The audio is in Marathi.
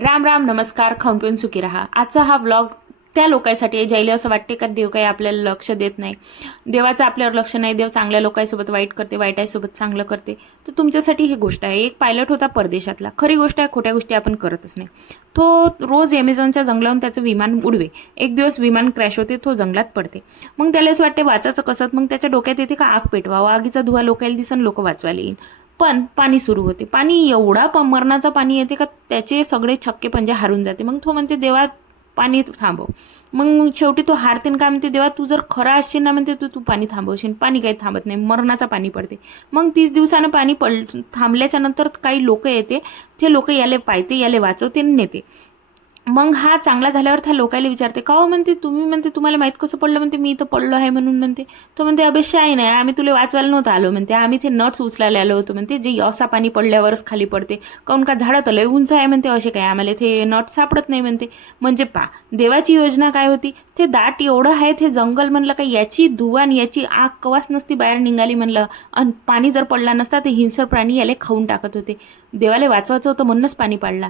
राम राम नमस्कार. खाऊन पिऊन सुखी राहा. आजचा हा व्लॉग त्या लोकांसाठी आहे ज्याला असं वाटते का देव काही आपल्याला लक्ष देत नाही, देवाचं आपल्यावर लक्ष नाही, देव चांगल्या लोकांसोबत वाईट करते, वाईटासोबत चांगलं करते. तर तुमच्यासाठी ही गोष्ट आहे. एक पायलट होता परदेशातला. खरी गोष्ट आहे, खोट्या गोष्टी आपण करतच नाही. तो रोज ॲमेझॉनच्या जंगलावरून त्याचं विमान उडवे. एक दिवस विमान क्रॅश होते, तो जंगलात पडते. मग त्याला असं वाटते वाचायचं कसं. मग त्याच्या डोक्यात येते का आग पेटवावं, आगीचा धुवा लोकायला दिसन, लोक वाचवायला येईल. पण पाणी सुरू होते. पाणी एवढा मरणाचा पाणी येते का त्याचे सगळे छक्के पंजे हारून जाते. मग तो म्हणते देवा पाणी थांबव. मग शेवटी तो हारते काय म्हणते, देवा तू जर खरा असशील ना म्हणते तू पाणी थांबवशील. पाणी काही थांबत नाही, मरणाचा पाणी पडते. मग 30 दिवसानं पाणी थांबल्याच्या नंतर काही लोक येते. ते लोक याले पायते, याले वाचवते, नेते. मग हा चांगला झाल्यावर त्या लोकायला विचारते का हो म्हणते तुम्ही म्हणते तुम्हाला माहीत कसं पडलं म्हणते मी इथं पडलो आहे म्हणून म्हणते. तो म्हणते अवश्य आहे नाही, आम्ही तुला वाचवायला नव्हतं आलो म्हणते, आम्ही ते नट्स उचलायला आलो होतो म्हणते, जे असा पाणी पडल्यावरच खाली पडते. काऊन का झाडं तर लय उंच आहे म्हणते, असे काय आम्हाला ते नट्स सापडत नाही म्हणते. म्हणजे देवाची योजना काय होती. ते दाट एवढं आहे ते जंगल म्हणलं का याची धुवान याची आग कवाच नसती बाहेर निघाली म्हणलं. आणि पाणी जर पडला नसता ते हिंसर प्राणी याले खाऊन टाकत होते. देवाला वाचवायचं होतं म्हणूनच पाणी पडला.